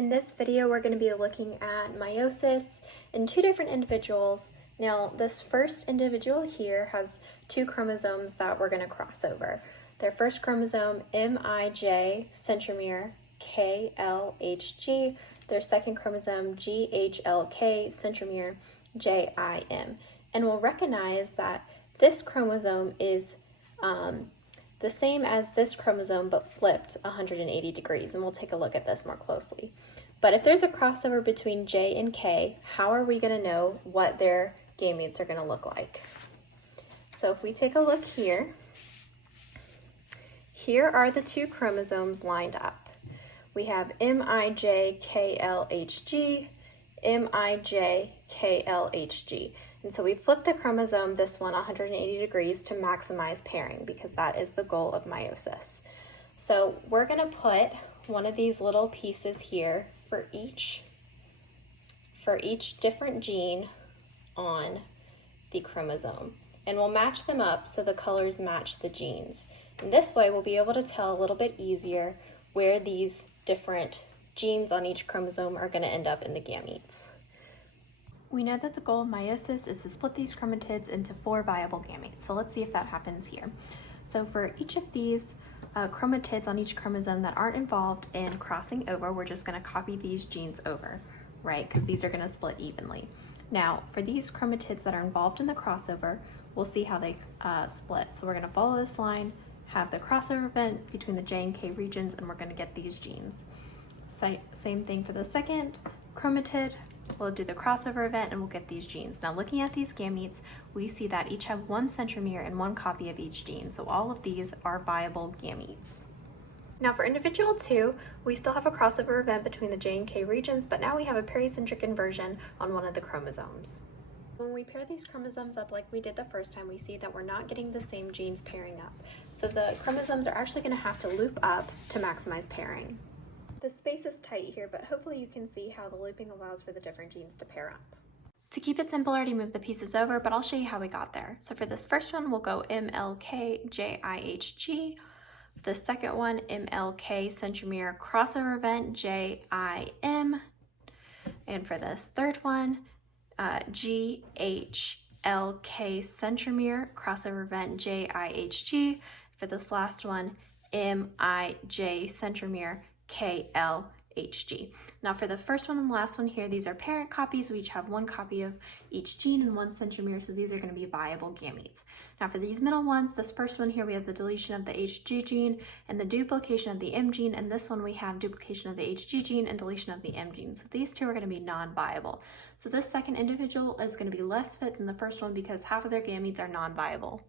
In this video, we're going to be looking at meiosis in two different individuals. Now, this first individual here has two chromosomes that we're going to cross over. Their first chromosome, Mij, centromere KLHG. Their second chromosome, GHLK, centromere JIM. And we'll recognize that this chromosome is the same as this chromosome but flipped 180 degrees, and we'll take a look at this more closely. But if there's a crossover between J and K, how are we going to know what their gametes are going to look like? So if we take a look here, here are the two chromosomes lined up. We have Mij KLHG, Mij KLHG. And so we flip the chromosome, this one 180 degrees, to maximize pairing because that is the goal of meiosis. So we're going to put one of these little pieces here for each different gene on the chromosome. And we'll match them up so the colors match the genes. And this way we'll be able to tell a little bit easier where these different genes on each chromosome are going to end up in the gametes. We know that the goal of meiosis is to split these chromatids into 4 viable gametes. So let's see if that happens here. So for each of these chromatids on each chromosome that aren't involved in crossing over, we're just going to copy these genes over, right? Because these are going to split evenly. Now, for these chromatids that are involved in the crossover, we'll see how they split. So we're going to follow this line, have the crossover event between the J and K regions, and we're going to get these genes. Same thing for the second chromatid. We'll do the crossover event and we'll get these genes. Now looking at these gametes, we see that each have one centromere and one copy of each gene. So all of these are viable gametes. Now for individual 2, we still have a crossover event between the J and K regions, but now we have a pericentric inversion on one of the chromosomes. When we pair these chromosomes up like we did the first time, we see that we're not getting the same genes pairing up. So the chromosomes are actually going to have to loop up to maximize pairing. The space is tight here, but hopefully you can see how the looping allows for the different genes to pair up. To keep it simple, I already moved the pieces over, but I'll show you how we got there. So for this first one, we'll go MLK-JIHG. For the second one, MLK centromere crossover event JIM. And for this third one, GHLK centromere crossover event JIHG. For this last one, MIJ centromere KLHG. Now for the first one and the last one here, these are parent copies. We each have one copy of each gene and one centromere, so these are going to be viable gametes. Now for these middle ones, this first one here, we have the deletion of the HG gene and the duplication of the M gene, and this one we have duplication of the HG gene and deletion of the M gene. So these two are going to be non-viable. So this second individual is going to be less fit than the first one because half of their gametes are non-viable.